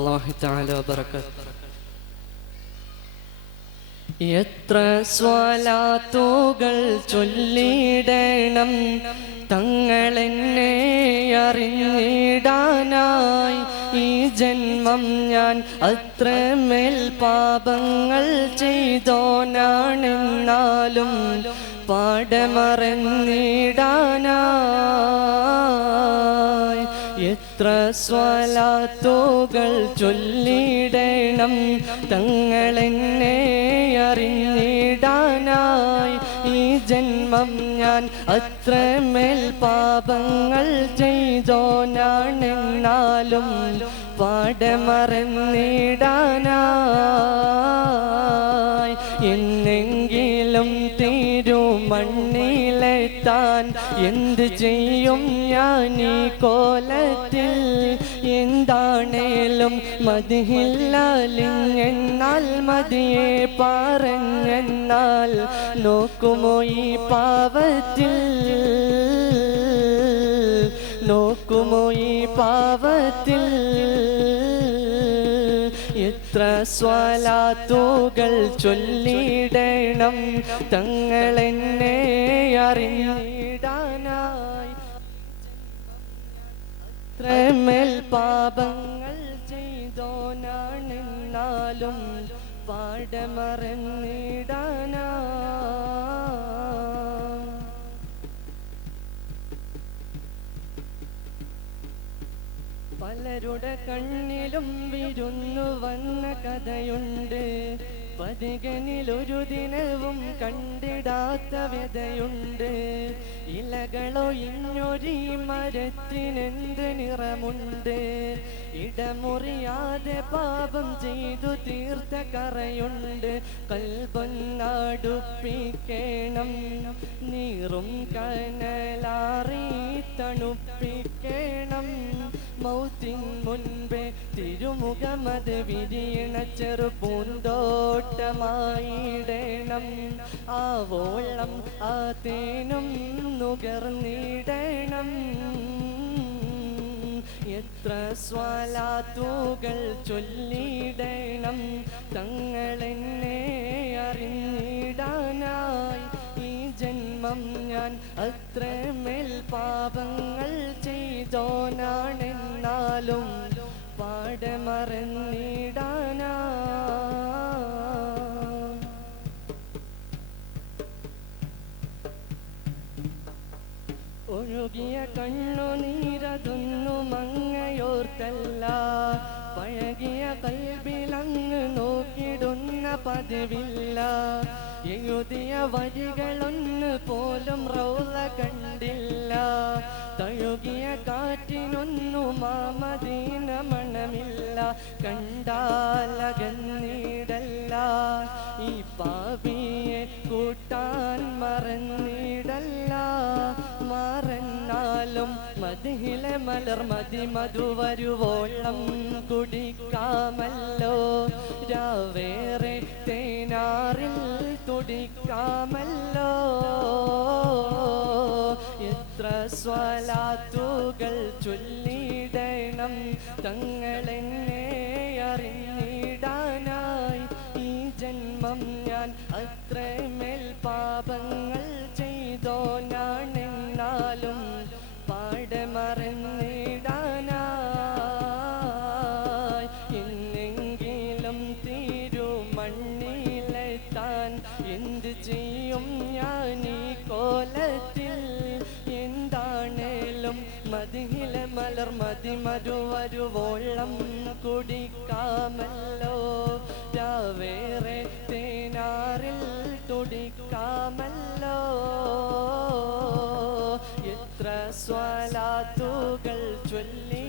അല്ലാഹു തആല ബറകാത്ത്. എത്ര സ്വലാത്തുകൾ ചൊല്ലിടണം തങ്ങളെന്നെ അറിഞ്ഞിടാനായി. ഈ ജന്മം ഞാൻ അത്രമേൽ പാപങ്ങൾ ചെയ്തോനാണെന്നാലും പാടമറന്നിടാനായി. എത്ര സ്വലാത്തുകൾ ചൊല്ലിടണം തങ്ങളെന്നെ അറിഞ്ഞിടാനായി. ഈ ജന്മം ഞാൻ അത്രമേൽ പാപങ്ങൾ ചെയ്തോനാണെന്നാലും പാടമറന്നിടാനായി. എന്നെങ്കിലും തിരുമണ്ണിലെത്താൻ എന്ത് ചെയ്യും ഞാൻ ഈ കോലത്തിൽ? എന്താണേലും മദിഹില്ലാലിഞ്ഞെന്നാൽ മതിയെ പറഞ്ഞെന്നാൽ നോക്കുമോ ഈ പാവത്തിൽ? നോക്കുമോ ഈ പാവത്തിൽ? എത്ര സ്വലാത്തുകൾ ചൊല്ലിടണം തങ്ങളെന്നെ അറിഞ്ഞിടാനായി. അത്രമേൽ പാപങ്ങൾ ചെയ്തോനാണെന്നാലും പാടമറന്നിടാനായി. പലരുടെ കണ്ണിലും വിരുന്നു വന്ന കഥയുണ്ട്. പതികനിലൊരു ദിനവും കണ്ടിടാത്ത വ്യതയുണ്ട്. ഇലകളൊഴിഞ്ഞൊരീ മരത്തിനെന്ത് നിറമുണ്ട്? ഇടമുറിയാതെ പാപം ചെയ്തു തീർത്ത കറയുണ്ട്. കൽബൊന്നടുപ്പിക്കണം, നീറും കനലാറി തണുപ്പിക്കണം. മൗത്തിൻ മുൻപേ തിരുമുഖമത് വിരിയണ ചെറുപൂന്തോട്ടമായിടണം. ആവോളം ആ തേനും നുകർന്നിടണം. എത്ര സ്വലാത്തുകൾ ചൊല്ലിടണം തങ്ങളെന്നെ അറിഞ്ഞിടാനായി. ഈ ജന്മം ഞാൻ അത്രമേൽ പാപങ്ങൾ ചെയ്തോനാണെന്നാലും പാടമറന്നിടാനായി. ഒഴുകിയ കണ്ണുനീരതൊന്നും അങ്ങയോർത്തല്ല. പഴകിയ കൽബിലങ്ങ് നോക്കിടുന്ന പതിവില്ല. എഴുതിയ വരികളൊന്ന് പോലും റൗള കണ്ടില്ല. തഴുകിയ കാറ്റിനൊന്നും ആ മദീന മണമില്ല. കണ്ടാലകന്നിടല്ല, ഈ പാപിയെ കൂട്ടാൻ മറന്നിടല്ല. മറന്നാലും മദിഹിലെ മലർ മതി മധുവരുവോളം കുടിക്കാമല്ലോ. രാവേറെ തേനാറിൽ തുടിക്കാമല്ലോ. എത്ര സ്വലാത്തുകൾ ചൊല്ലിടണം തങ്ങളെന്നെ അറിഞ്ഞിടാനായി. ഈ ജന്മം ഞാൻ അത്രമേൽ പാപങ്ങൾ ചെയ്തോനാണെന്നാലും പാടമറന്നിടാനായി. എന്നെങ്കിലും തിരുമണ്ണിലെത്താൻ എന്ത് ചെയ്യും ഞാൻ ഈ കോലത്തിൽ? എന്താണേലും മദിഹിലെ മലർ മതി മരുവരുവോളം കുടിക്കാമല്ലോ. രാവേറെ തേനാറിൽ തുടിക്കാമല്ലോ. എത്ര സ്വലാത്തുകൾ ചൊല്ലി